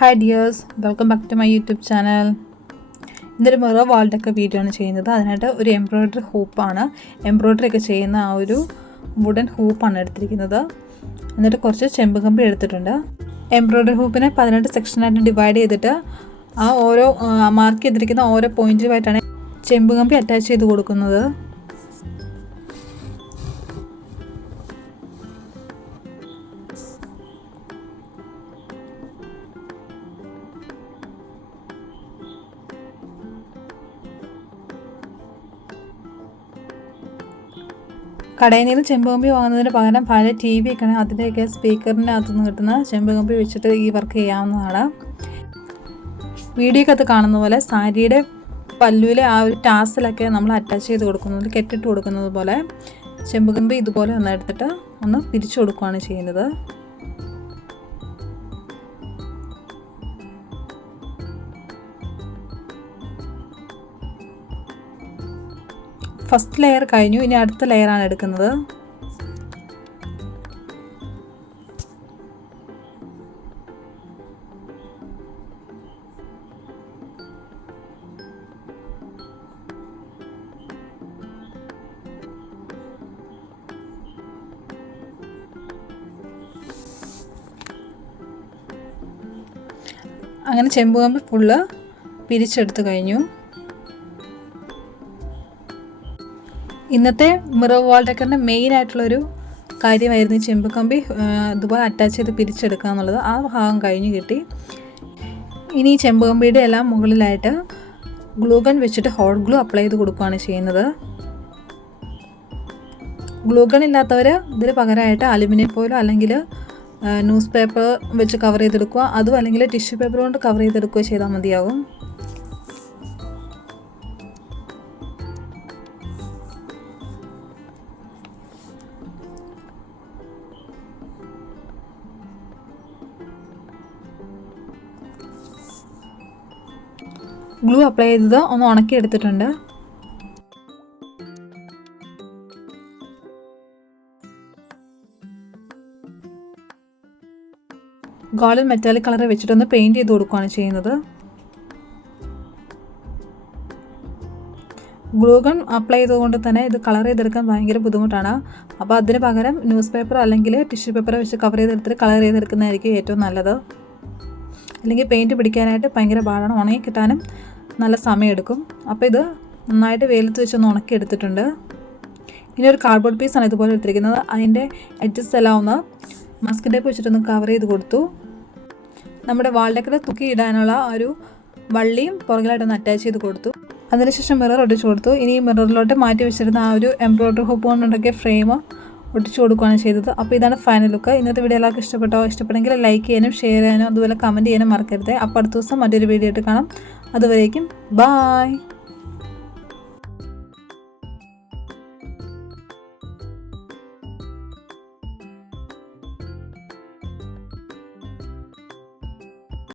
Hi dears, welcome back to my YouTube channel. ഇതൊരു mirror വാൾ decker video ആണ് ചെയ്യുന്നത്. അതിനായിട്ട് ഒരു എംബ്രോയിഡറി ഹൂപ്പാണ്. എംബ്രോയിഡറി ഒക്കെ ചെയ്യുന്ന ആ ഒരു വുഡൻ ഹൂപ്പാണ് എടുത്തിരിക്കുന്നത്. എന്നിട്ട് കുറച്ച് ചെമ്പ് കമ്പി എടുത്തിട്ടുണ്ട്. എംബ്രോയിഡറി ഹൂപ്പിനെ 18 സെക്ഷനായിട്ട് ഡിവൈഡ് ചെയ്തിട്ട് ആ ഓരോ മാർക്ക് ചെയ്തിരിക്കുന്ന ഓരോ പോയിന്റുമായിട്ടാണ് ചെമ്പ് കമ്പി അറ്റാച്ച് ചെയ്ത് കൊടുക്കുന്നത്. കടയിൽ നിന്ന് ചെമ്പ് കമ്പി വാങ്ങുന്നതിന് പകരം പഴയ TV ഒക്കെ അതിൻ്റെയൊക്കെ സ്പീക്കറിനകത്തുനിന്ന് കിട്ടുന്ന ചെമ്പ് കമ്പി വെച്ചിട്ട് ഈ വർക്ക് ചെയ്യാവുന്നതാണ്. വീഡിയോക്കകത്ത് കാണുന്ന പോലെ സാരിയുടെ പല്ലുവിലെ ആ ഒരു ടാസിലൊക്കെ നമ്മൾ അറ്റാച്ച് ചെയ്ത് കൊടുക്കുന്നത്, കെട്ടിട്ട് കൊടുക്കുന്നത് പോലെ ചെമ്പ് കമ്പി ഇതുപോലെ ഒന്ന് എടുത്തിട്ട് ഒന്ന് പിരിച്ചു കൊടുക്കുകയാണ് ചെയ്യുന്നത്. ഫസ്റ്റ് ലെയർ കഴിഞ്ഞു, ഇനി അടുത്ത ലെയറാണ് എടുക്കുന്നത്. അങ്ങനെ ചെമ്പ് കമ്പി ഫുള്ള് പിരിച്ചെടുത്ത് കഴിഞ്ഞു. ഇന്നത്തെ മിറർ വാൾ ഡെക്കറിൻ്റെ മെയിൻ ആയിട്ടുള്ളൊരു കാര്യമായിരുന്നു ഈ ചെമ്പ് കമ്പി ഇതുപോലെ അറ്റാച്ച് ചെയ്ത് പിരിച്ചെടുക്കുക എന്നുള്ളത്. ആ ഭാഗം കഴിഞ്ഞ് കിട്ടി. ഇനി ഈ ചെമ്പ് കമ്പിയുടെ എല്ലാം മുകളിലായിട്ട് ഗ്ലൂഗൺ വെച്ചിട്ട് ഹോട്ട് ഗ്ലൂ അപ്ലൈ ചെയ്ത് കൊടുക്കുകയാണ് ചെയ്യുന്നത്. ഗ്ലൂഗൺ ഇല്ലാത്തവർ ഇതിന് പകരമായിട്ട് അലുമിനിയം ഫോയിലോ അല്ലെങ്കിൽ ന്യൂസ് പേപ്പർ വെച്ച് കവർ ചെയ്തെടുക്കുക, അതും അല്ലെങ്കിൽ ടിഷ്യൂ പേപ്പർ കൊണ്ട് കവർ ചെയ്തെടുക്കുകയോ ചെയ്താൽ മതിയാകും. ഗ്ലൂ അപ്ലൈ ചെയ്തത് ഒന്ന് ഉണക്കി എടുത്തിട്ടുണ്ട്. ഗോൾഡൻ മെറ്റാലിക് കളർ വെച്ചിട്ടൊന്ന് പെയിൻറ് ചെയ്ത് കൊടുക്കുകയാണ് ചെയ്യുന്നത്. ഗ്ലൂഗൺ അപ്ലൈ ചെയ്തുകൊണ്ട് തന്നെ ഇത് കളർ ചെയ്തെടുക്കാൻ ഭയങ്കര ബുദ്ധിമുട്ടാണ്. അപ്പോൾ അതിന് പകരം ന്യൂസ് പേപ്പർ അല്ലെങ്കിൽ ടിഷ്യൂ പേപ്പർ വെച്ച് കവർ ചെയ്തെടുത്തിട്ട് കളർ ചെയ്തെടുക്കുന്നതായിരിക്കും ഏറ്റവും നല്ലത്. അല്ലെങ്കിൽ പെയിൻറ്റ് പിടിക്കാനായിട്ട് ഭയങ്കര പാടാണ്, ഉണങ്ങി കിട്ടാനും നല്ല സമയമെടുക്കും. അപ്പോൾ ഇത് നന്നായിട്ട് വെയിലത്ത് വെച്ചൊന്ന് ഉണക്കി എടുത്തിട്ടുണ്ട്. ഇനി ഒരു കാർഡ്ബോർഡ് പീസാണ് ഇതുപോലെ എടുത്തിരിക്കുന്നത്. അതിൻ്റെ എഡ്ജസ് എല്ലാം ഒന്ന് മാസ്ക് ടേപ്പ് വെച്ചിട്ടൊന്ന് കവർ ചെയ്ത് കൊടുത്തു. നമ്മുടെ വാൾ ഡെക്കർ തൂക്കി ഇടാനുള്ള ഒരു വള്ളിയും പുറകിലായിട്ടൊന്ന് അറ്റാച്ച് ചെയ്ത് കൊടുത്തു. അതിനുശേഷം മിറർ ഒട്ടിച്ചു കൊടുത്തു. ഇനി മിററിലോട്ട് മാറ്റി വെച്ചിരുന്ന ആ ഒരു എംബ്രോയിഡറി ഹൂപ്പ് കൊണ്ടുണ്ടാക്കിയ ഫ്രെയിം ഒട്ടിച്ചു കൊടുക്കുകയാണ് ചെയ്തത്. അപ്പോൾ ഇതാണ് ഫൈനൽ ലുക്ക്. ഇന്നത്തെ വീഡിയോ എല്ലാവർക്കും ഇഷ്ടപ്പെട്ടെങ്കിൽ ലൈക്ക് ചെയ്യാനും ഷെയർ ചെയ്യാനും അതുപോലെ കമൻറ്റ് ചെയ്യാനും മറക്കരുത്. അപ്പോൾ അടുത്ത ദിവസം മറ്റൊരു വീഡിയോ ആയിട്ട് കാണാം. അതുവരേക്കും ബായ്.